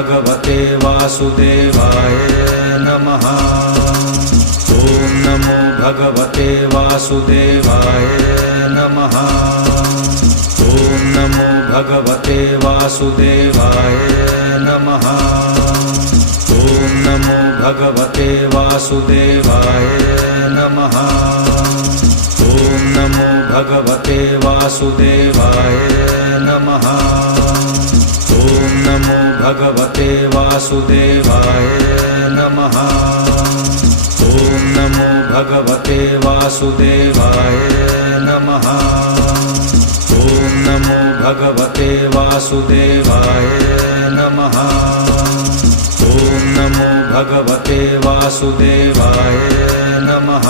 भगवते वासुदेवाय नमः। ॐ नमो भगवते वासुदेवाय नमः। ॐ नमो भगवते वासुदेवाय नमः। ॐ नमो भगवते वासुदेवाय नमः। ॐ नमो भगवते वासुदेवाय नमः। ॐ नमो भगवते वासुदेवाय नमः। ॐ नमो भगवते वासुदेवाय नमः। ॐ नमो भगवते वासुदेवाय नमः। ॐ नमो भगवते वासुदेवाय नमः।